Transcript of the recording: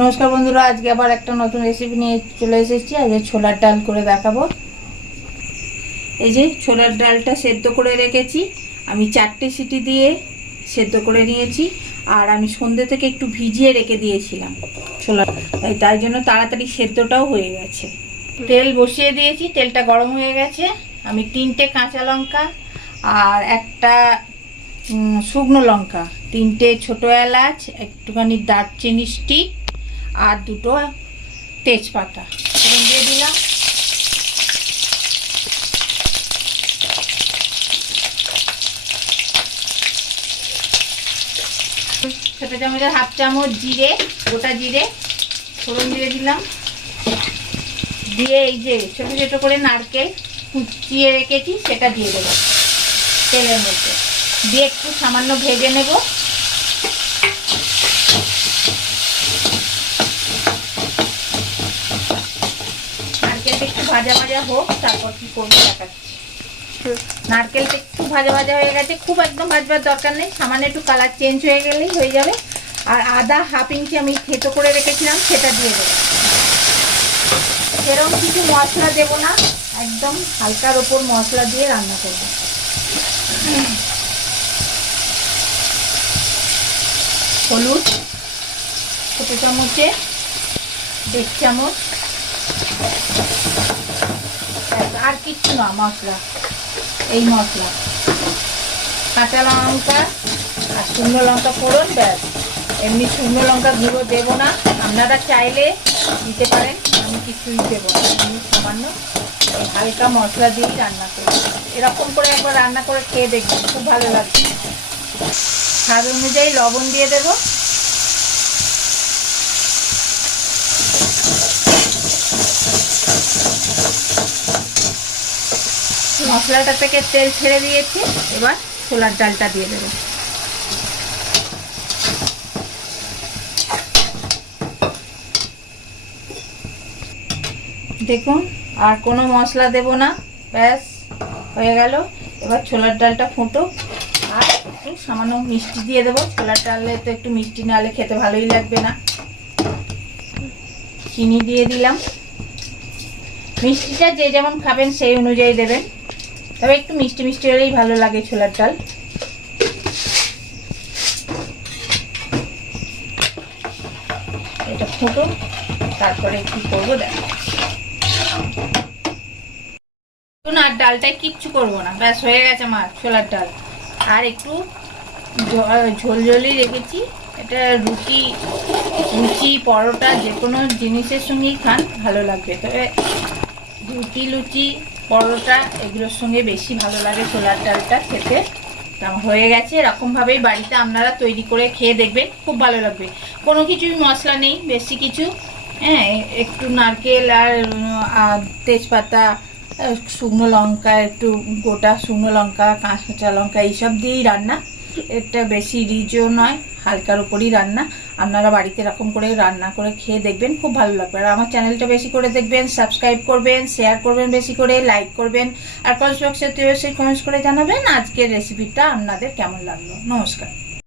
নমস্কার বন্ধুরা, আজকে আবার একটা নতুন রেসিপি নিয়ে চলে এসেছি। আজকে ছোলার ডাল করে দেখাবো। এই যে ছোলার ডালটা সেদ্ধ করে রেখেছি। আমি চারটে সিটি দিয়ে সেদ্ধ করে নিয়েছি। আর আমি সন্ধ্যে থেকে একটু ভিজিয়ে রেখে দিয়েছিলাম ছোলার তাই জন্য তাড়াতাড়ি সেদ্ধটাও হয়ে গেছে। তেল বসিয়ে দিয়েছি, তেলটা গরম হয়ে গেছে। আমি তিনটে কাঁচা লঙ্কা আর একটা শুকনো লঙ্কা। তিনটে ছোট এলাচ, একটুখানি দারচিনি স্টিক আর দুটো তেজপাতা। দিয়ে দিলাম। ছোট চামচের হাফ চামচ জিরে, গোটা জিরে, ফোড়ন দিয়ে দিলাম। দিয়ে এই যে ছোটো ছোটো করে নারকেল কুচিয়ে রেখেছি, সেটা দিয়ে দেবো তেলের মধ্যে। দিয়ে একটু সামান্য ভেজে নেব নারকেলটা একটু ভাজা ভাজা হোক, তারপর কি করব নারকেলটা একটু ভাজা ভাজা হয়ে গেছে, খুব একদম ভাজবার দরকার নেই, সামান্য একটু কালার চেঞ্জ হয়ে গেলেই হয়ে যাবে। আর আদা হাফ ইঞ্চি আমি থেতো করে রেখেছিলাম, সেটা দিয়ে দেবো। সেরকম কিছু মশলা দেব না, একদম হালকার ওপর মশলা দিয়ে রান্না করব। হলুদ, ছোট চামচে, দেড় চামচ। আর কিচ্ছু না, মশলা। এই মশলা। কাঁচা লঙ্কা আর শুকনো লঙ্কা ফোড়ন, ব্যাস। এমনি শুকনো লঙ্কা গুঁড়ো দেবো না। আপনারা চাইলে দিতে পারেন, আমি কিছুই দেবো আমি সামান্য হালকা মশলা দিয়েই রান্না করি। এরকম করে একবার রান্না করে খেয়ে দেখবেন, খুব ভালো লাগবে। স্বাদ অনুযায়ী লবণ দিয়ে দেবো। মশলাটা থেকে তেল ছেড়ে দিয়েছি, এবার ছোলার ডালটা দিয়ে দেবো। দেখুন, আর কোনো মশলা দেব না, ব্যাস, হয়ে গেল। এবার ছোলার ডালটা ফুটো আর একটু সামান্য মিষ্টি দিয়ে দেবো। ছোলার ডালে তো একটু মিষ্টি না হলে খেতে ভালোই লাগবে না। চিনি দিয়ে দিলাম। মিষ্টিটা যে যেমন খাবেন সেই অনুযায়ী দেবেন। তবে একটু মিষ্টি মিষ্টি হলেই ভালো লাগে ছোলার ডাল। এটা ফুটো, তারপরে কি করব দেখো। আর ডালটায় কিচ্ছু করব না। ব্যাস, হয়ে গেছে মাছ ছোলার ডাল। আর একটু ঝোল ঝোলই রেখেছি। এটা রুটি, লুচি, পরোটা যে কোনো জিনিসের সঙ্গেই খান, ভালো লাগবে। তবে রুটি, লুচি পরোটা, এগুলোর সঙ্গে বেশি ভালো লাগে ছোলার ডালটা খেতে। হয়ে গেছে, এরকমভাবেই বাড়িতে আপনারা তৈরি করে খেয়ে দেখবেন, খুব ভালো লাগবে। কোনো কিছুই মশলা নেই, বেশি কিছু। হ্যাঁ একটু নারকেল আর তেজপাতা শুকনো লঙ্কা, একটু গোটা শুকনো লঙ্কা, কাঁচা লঙ্কা, এইসব দিয়েই রান্না। এটা বেশি রিচও নয়, হালকার উপরই রান্না। আপনারা বাড়িতে এরকম করে রান্না করে খেয়ে দেখবেন, খুব ভালো লাগবে। আর আমার চ্যানেলটা বেশি করে দেখবেন, সাবস্ক্রাইব করবেন, শেয়ার করবেন বেশি করে, লাইক করবেন। আর কমেন্টস বক্সে তুই অবশ্যই কমেন্টস করে জানাবেন আজকের রেসিপিটা আপনাদের কেমন লাগল। নমস্কার।